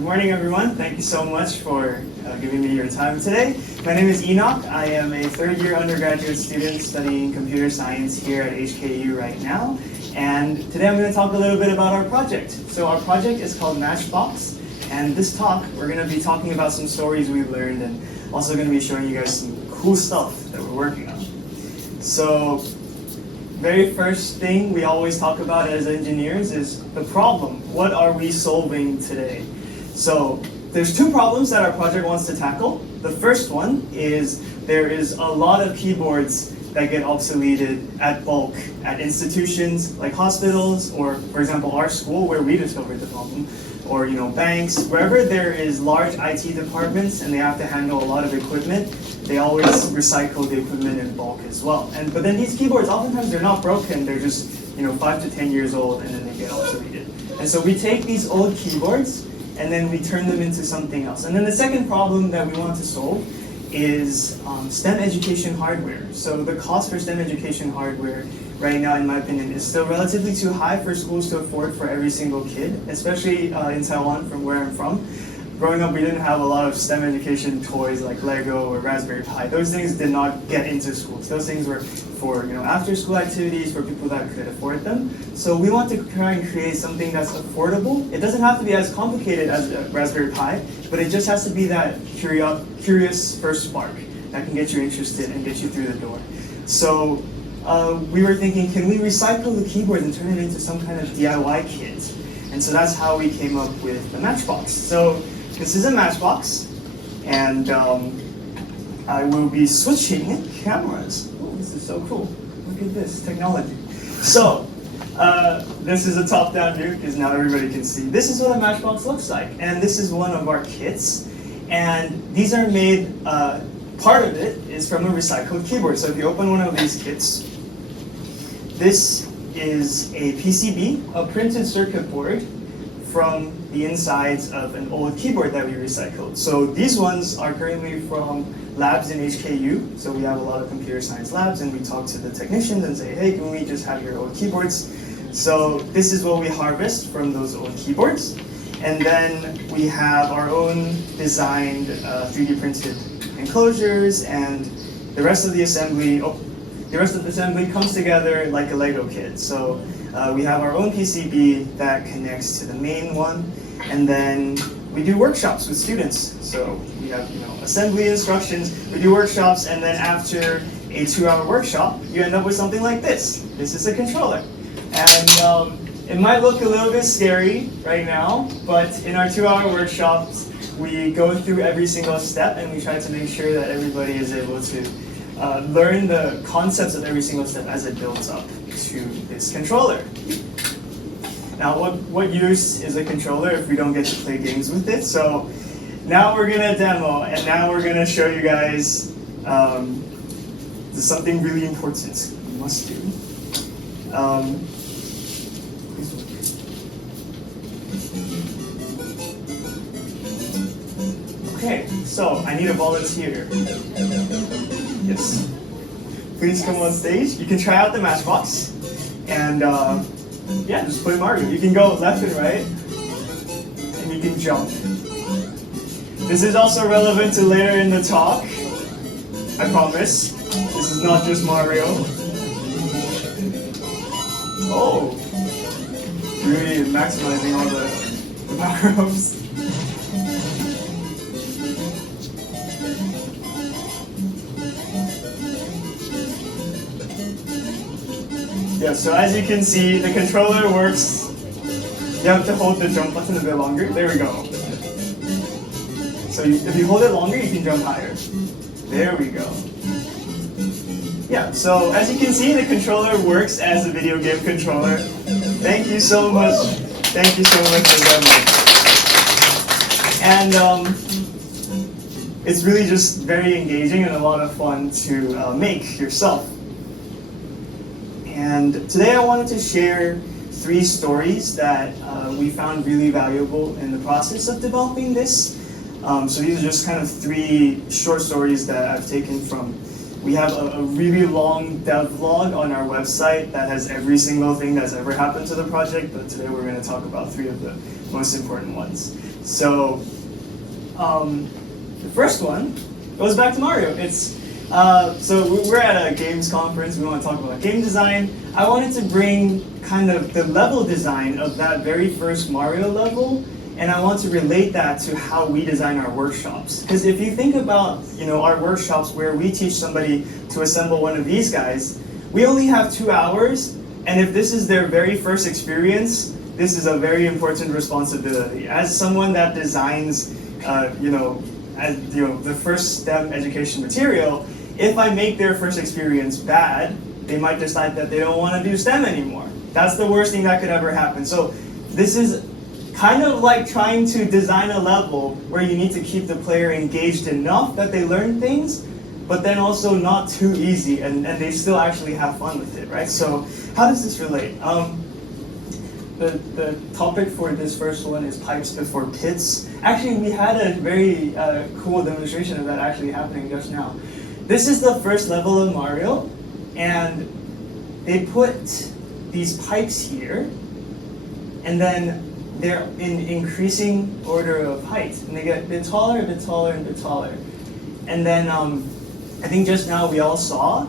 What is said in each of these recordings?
Good morning, everyone. Thank you so much for giving me your time today. My name is Enoch. I am a third-year undergraduate student studying computer science here at HKU right now. And today I'm going to talk a little bit about our project. So our project is called Matchbox. And this talk, we're going to be talking about some stories we've learned and also going to be showing you guys some cool stuff that we're working on. So very first thing we always talk about as engineers is the problem. What are we solving today? So there's two problems that our project wants to tackle. The first one is there is a lot of keyboards that get obsoleted at bulk at institutions like hospitals, or for example our school where we discovered the problem, or banks, wherever there is large IT departments and they have to handle a lot of equipment, they always recycle the equipment in bulk as well. But then these keyboards, oftentimes they're not broken, they're just 5 to 10 years old and then they get obsoleted. And so we take these old keyboards and then we turn them into something else. And then the second problem that we want to solve is STEM education hardware. So the cost for STEM education hardware right now, in my opinion, is still relatively too high for schools to afford for every single kid, especially in Taiwan, from where I'm from. Growing up, we didn't have a lot of STEM education toys like Lego or Raspberry Pi. Those things did not get into schools. Those things were for after-school activities for people that could afford them. So we want to try and create something that's affordable. It doesn't have to be as complicated as a Raspberry Pi, but it just has to be that curious first spark that can get you interested and get you through the door. So we were thinking, can we recycle the keyboard and turn it into some kind of DIY kit? And so that's how we came up with the Matchbox. So this is a Matchbox, and I will be switching cameras. Oh, this is so cool. Look at this technology. So this is a top-down view because now everybody can see. This is what a Matchbox looks like, and this is one of our kits. And these are made, part of it is from a recycled keyboard. So if you open one of these kits, this is a PCB, a printed circuit board, from the insides of an old keyboard that we recycled. So these ones are currently from labs in HKU. So we have a lot of computer science labs and we talk to the technicians and say, hey, can we just have your old keyboards? So this is what we harvest from those old keyboards. And then we have our own designed 3D printed enclosures, and the rest of the assembly comes together like a Lego kit. So we have our own PCB that connects to the main one, and then we do workshops with students. So we have assembly instructions, we do workshops, and then after a 2-hour workshop, you end up with something like this. This is a controller. And it might look a little bit scary right now, but in our 2-hour workshops, we go through every single step and we try to make sure that everybody is able to learn the concepts of every single step as it builds up to this controller. Now, what use is a controller if we don't get to play games with it? So now we're gonna demo, and now we're gonna show you guys something really important we must do. Okay, so I need a volunteer. Yes. Please come on stage. You can try out the Matchbox, and yeah, just play Mario. You can go left and right, and you can jump. This is also relevant to later in the talk. I promise. This is not just Mario. Oh, really maximizing all the power-ups. Yeah, so as you can see, the controller works. You have to hold the jump button a bit longer. There we go. So if you hold it longer, you can jump higher. There we go. Yeah, so as you can see, the controller works as a video game controller. Thank you so much. Thank you so much for that. And it's really just very engaging and a lot of fun to make yourself. And today I wanted to share 3 stories that we found really valuable in the process of developing this. So these are just kind of 3 short stories that I've taken from. We have a really long dev log on our website that has every single thing that's ever happened to the project, but today we're going to talk about 3 of the most important ones. So the first one goes back to Mario. So we're at a games conference. We want to talk about game design. I wanted to bring kind of the level design of that very first Mario level, and I want to relate that to how we design our workshops. Because if you think about our workshops where we teach somebody to assemble one of these guys, we only have 2 hours, and if this is their very first experience, this is a very important responsibility. As someone that designs, the first STEM education material, if I make their first experience bad, they might decide that they don't want to do STEM anymore. That's the worst thing that could ever happen. So this is kind of like trying to design a level where you need to keep the player engaged enough that they learn things, but then also not too easy, and they still actually have fun with it, right? So how does this relate? The topic for this first one is pipes before pits. Actually, we had a very cool demonstration of that actually happening just now. This is the first level of Mario, and they put these pipes here, and then they're in increasing order of height, and they get a bit taller, a bit taller, and a bit taller. And then I think just now we all saw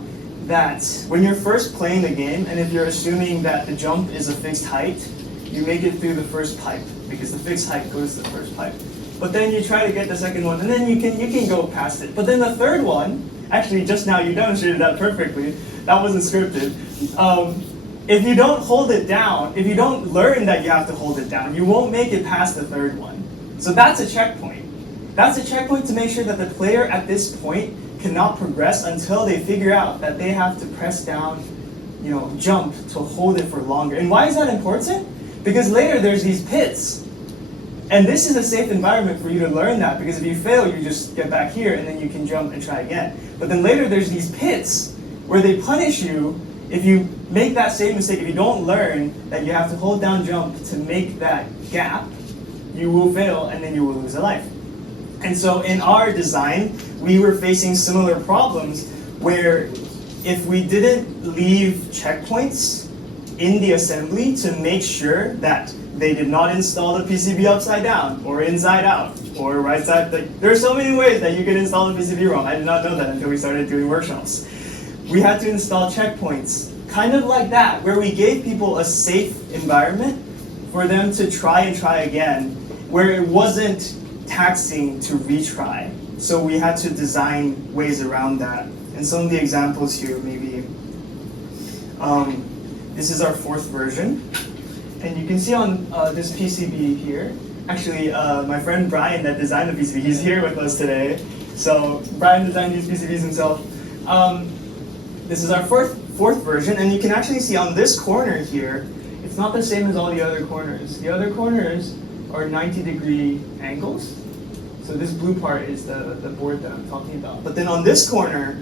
that when you're first playing the game, and if you're assuming that the jump is a fixed height, you make it through the first pipe, because the fixed height goes to the first pipe. But then you try to get the second one, and then you can go past it. But then the third one, actually just now you demonstrated that perfectly, that wasn't scripted. If you don't hold it down, if you don't learn that you have to hold it down, you won't make it past the third one. So that's a checkpoint. That's a checkpoint to make sure that the player at this point cannot progress until they figure out that they have to press down, jump to hold it for longer. And why is that important? Because later there's these pits. And this is a safe environment for you to learn that, because if you fail, you just get back here and then you can jump and try again. But then later there's these pits where they punish you if you make that same mistake. If you don't learn that you have to hold down jump to make that gap, you will fail and then you will lose a life. And so in our design, we were facing similar problems where if we didn't leave checkpoints in the assembly to make sure that they did not install the PCB upside down or inside out or right side. There are so many ways that you can install the PCB wrong. I did not know that until we started doing workshops. We had to install checkpoints, kind of like that, where we gave people a safe environment for them to try and try again, where it wasn't taxing to retry. So we had to design ways around that. And some of the examples here, maybe, this is our 4th version. And you can see on this PCB here, actually my friend Brian that designed the PCB, he's here with us today. So Brian designed these PCBs himself. This is our fourth version, and you can actually see on this corner here, it's not the same as all the other corners. The other corners are 90-degree angles. So this blue part is the board that I'm talking about. But then on this corner,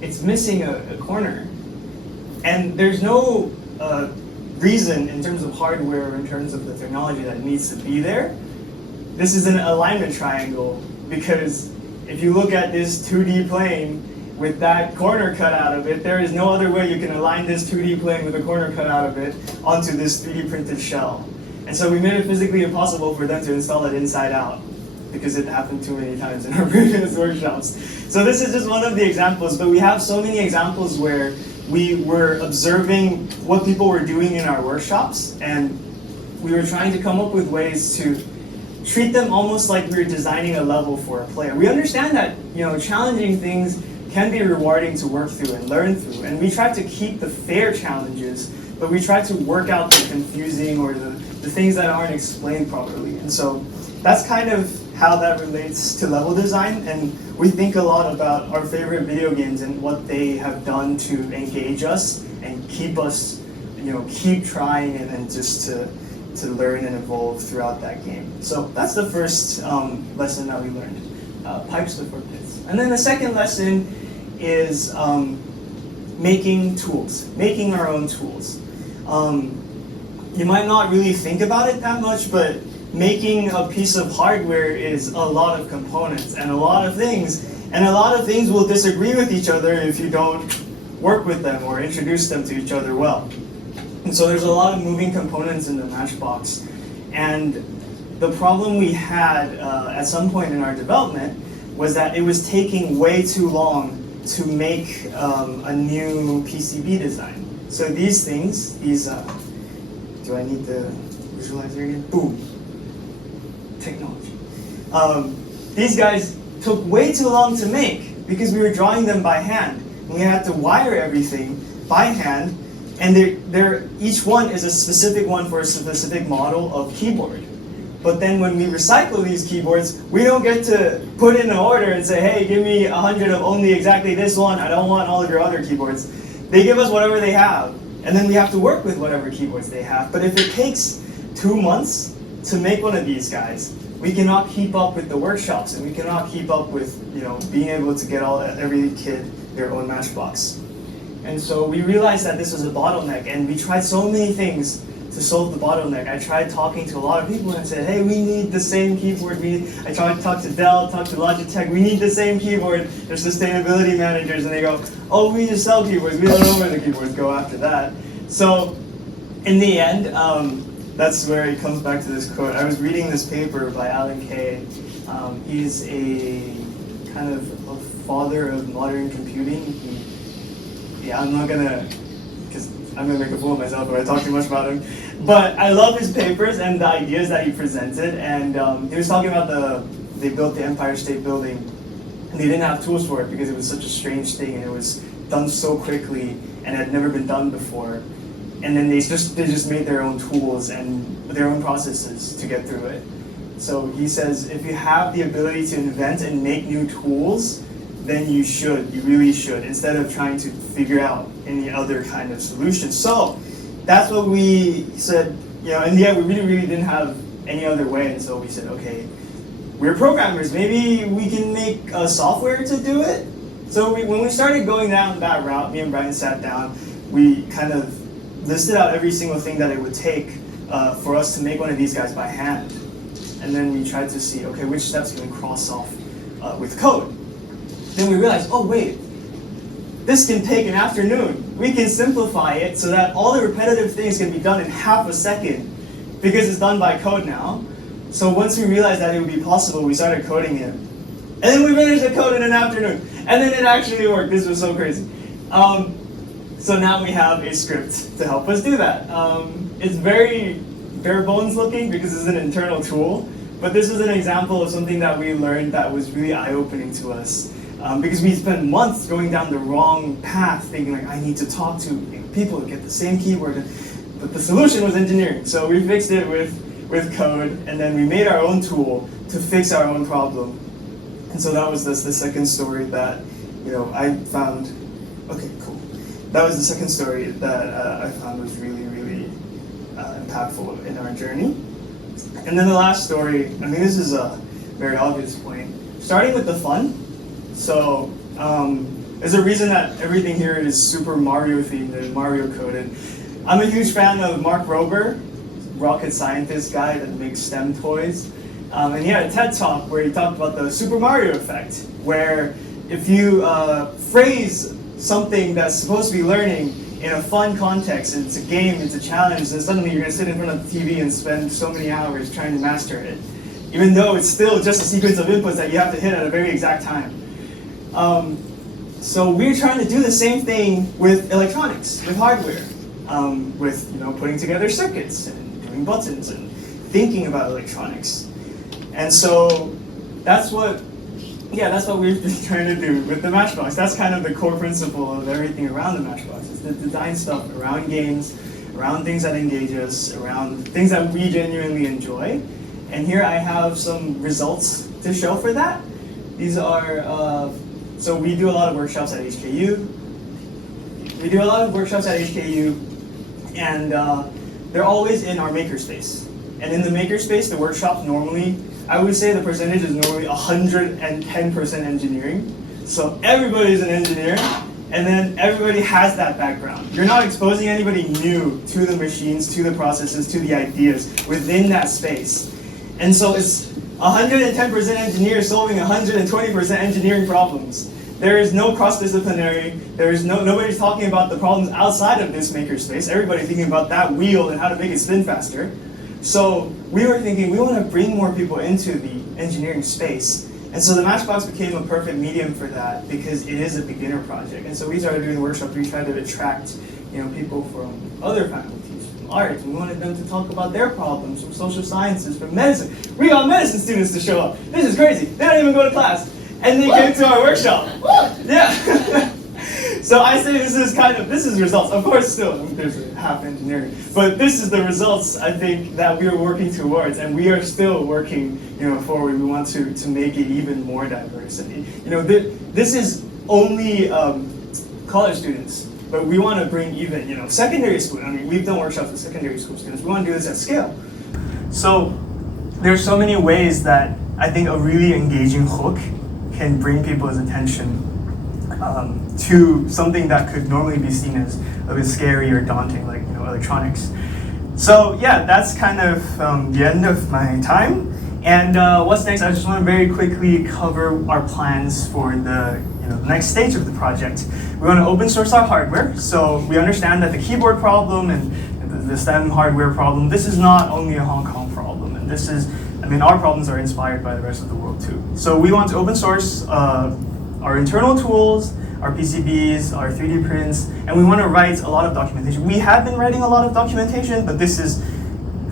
it's missing a corner. And there's no reason in terms of hardware or in terms of the technology that needs to be there. This is an alignment triangle, because if you look at this 2D plane with that corner cut out of it, there is no other way you can align this 2D plane with a corner cut out of it onto this 3D printed shell. And so we made it physically impossible for them to install it inside out, because it happened too many times in our previous workshops. So this is just one of the examples, but we have so many examples where we were observing what people were doing in our workshops, and we were trying to come up with ways to treat them almost like we were designing a level for a player. We understand that challenging things can be rewarding to work through and learn through, and we try to keep the fair challenges, but we try to work out the confusing or the things that aren't explained properly. And so that's kind of how that relates to level design, and we think a lot about our favorite video games and what they have done to engage us and keep us, keep trying and just to learn and evolve throughout that game. So that's the first lesson that we learned, pipes before pits. And then the second lesson is making tools, making our own tools. You might not really think about it that much, but making a piece of hardware is a lot of components and a lot of things, and a lot of things will disagree with each other if you don't work with them or introduce them to each other well. And so there's a lot of moving components in the Matchbox, and the problem we had at some point in our development was that it was taking way too long to make a new PCB design. So these things, do I need the visualizer again? Boom. Technology. These guys took way too long to make because we were drawing them by hand. We had to wire everything by hand, and each one is a specific one for a specific model of keyboard. But then when we recycle these keyboards, we don't get to put in an order and say, hey, give me 100 of only exactly this one. I don't want all of your other keyboards. They give us whatever they have, and then we have to work with whatever keyboards they have. But if it takes 2 months to make one of these guys, we cannot keep up with the workshops, and we cannot keep up with being able to get every kid their own Matchbox. And so we realized that this was a bottleneck, and we tried so many things to solve the bottleneck. I tried talking to a lot of people and said, hey, we need the same keyboard. I tried to talk to Dell, talk to Logitech, we need the same keyboard. They're sustainability managers, and they go, oh, we just sell keyboards. We don't know where the keyboards go after that. So in the end, that's where it comes back to this quote. I was reading this paper by Alan Kay. He's a kind of a father of modern computing. I'm not gonna, because I'm gonna make a fool of myself if I talk too much about him. But I love his papers and the ideas that he presented. And he was talking about they built the Empire State Building, and they didn't have tools for it because it was such a strange thing, and it was done so quickly and had never been done before. And then they just made their own tools and their own processes to get through it. So he says, if you have the ability to invent and make new tools, then you really should, instead of trying to figure out any other kind of solution. So that's what we said, in the end, we really didn't have any other way. And so we said, okay, we're programmers, maybe we can make a software to do it. So when we started going down that route, me and Brian sat down, we kind of listed out every single thing that it would take for us to make one of these guys by hand. And then we tried to see, okay, which steps can we cross off with code? Then we realized, oh wait, this can take an afternoon. We can simplify it so that all the repetitive things can be done in half a second because it's done by code now. So once we realized that it would be possible, we started coding it. And then we finished the code in an afternoon. And then it actually worked. This was so crazy. So now we have a script to help us do that. It's very bare bones looking because it's an internal tool, but this is an example of something that we learned that was really eye-opening to us. Because we spent months going down the wrong path, thinking like, I need to talk to people to get the same keyword, but the solution was engineering. So we fixed it with code, and then we made our own tool to fix our own problem. And so that was the second story that I found. Okay, cool. That was the second story that I found was really impactful in our journey. And then the last story, I mean, this is a very obvious point. Starting with the fun. So there's a reason that everything here is Super Mario themed and Mario coded. I'm a huge fan of Mark Rober, rocket scientist guy that makes STEM toys. And he had a TED Talk where he talked about the Super Mario effect, where if you phrase something that's supposed to be learning in a fun context, and it's a game, it's a challenge, then suddenly you're going to sit in front of the TV and spend so many hours trying to master it, even though it's still just a sequence of inputs that you have to hit at a very exact time. So we're trying to do the same thing with electronics, with hardware, with putting together circuits and doing buttons and thinking about electronics. And so that's what we've been trying to do with the Matchbox. That's kind of the core principle of everything around the Matchbox, is to design stuff around games, around things that engage us, around things that we genuinely enjoy. And here I have some results to show for that. These are, so we do a lot of workshops at HKU. And they're always in our makerspace. And in the makerspace, the workshops normally, I would say the percentage is normally 110% engineering. So everybody's an engineer, and then everybody has that background. You're not exposing anybody new to the machines, to the processes, to the ideas within that space. And so it's 110% engineers solving 120% engineering problems. There is no cross-disciplinary, nobody's talking about the problems outside of this makerspace. Everybody's thinking about that wheel and how to make it spin faster. So we were thinking we want to bring more people into the engineering space. And so the Matchbox became a perfect medium for that because it is a beginner project. And so we started doing workshops. We tried to attract, people from other faculties, from arts. We wanted them to talk about their problems, from social sciences, from medicine. We got medicine students to show up. This is crazy. They don't even go to class. And they came to our workshop. Yeah. So I say this is results. Of course, still, there's a half engineering. But this is the results, I think, that we are working towards. And we are still working, forward. We want to make it even more diverse. And, this is only college students. But we want to bring even, secondary school. I mean, we've done workshops with secondary school students. We want to do this at scale. So there's so many ways that I think a really engaging hook can bring people's attention to something that could normally be seen as a bit scary or daunting, like electronics. So yeah, that's kind of the end of my time. And what's next? I just want to very quickly cover our plans for the next stage of the project. We want to open source our hardware. So we understand that the keyboard problem and the STEM hardware problem, this is not only a Hong Kong problem, and this is, our problems are inspired by the rest of the world too. So we want to open source our internal tools, our PCBs, our 3D prints, and we want to write a lot of documentation. We have been writing a lot of documentation, but this is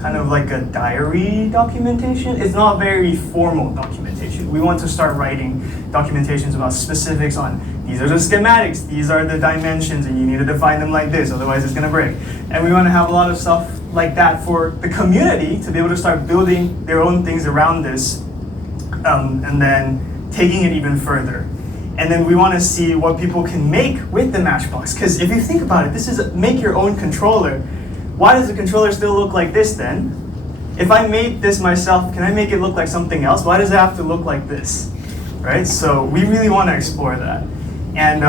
kind of like a diary documentation. It's not very formal documentation. We want to start writing documentations about specifics on these are the schematics, these are the dimensions, and you need to define them like this, otherwise it's going to break. And we want to have a lot of stuff like that for the community to be able to start building their own things around this, and then taking it even further. And then we want to see what people can make with the Matchbox. Because if you think about it, this is a make your own controller. Why does the controller still look like this then? If I made this myself, can I make it look like something else? Why does it have to look like this? Right? So we really want to explore that. And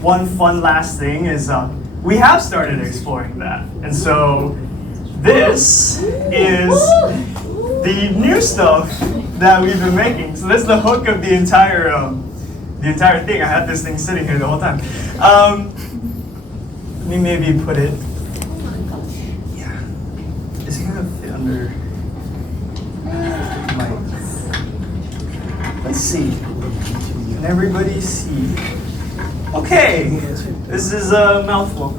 one fun last thing is we have started exploring that. And so this is the new stuff that we've been making. So this is the hook of the entire thing. I had this thing sitting here the whole time. Let me maybe put it. Yeah. Is it gonna fit under my? Let's see. Can everybody see? Okay. This is a mouthful.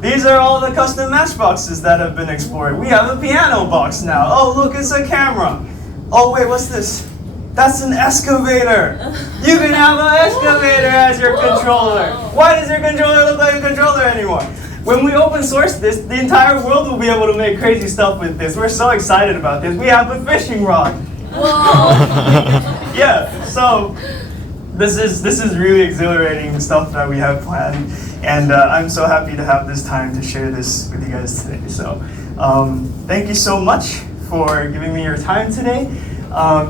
These are all the custom Matchboxes that have been explored. We have a piano box now. Oh, look, it's a camera. Oh, wait, what's this? That's an excavator. You can have an excavator as your controller. Why does your controller look like a controller anymore? When we open source this, the entire world will be able to make crazy stuff with this. We're so excited about this. We have a fishing rod. Whoa. Yeah, so this is really exhilarating stuff that we have planned. And I'm so happy to have this time to share this with you guys today. So thank you so much for giving me your time today.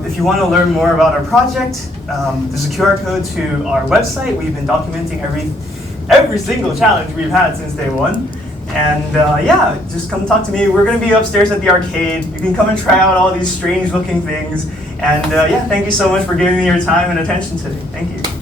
If you want to learn more about our project, there's a QR code to our website. We've been documenting every single challenge we've had since day one. And yeah, just come talk to me. We're going to be upstairs at the arcade. You can come and try out all these strange looking things. And yeah, thank you so much for giving me your time and attention today. Thank you.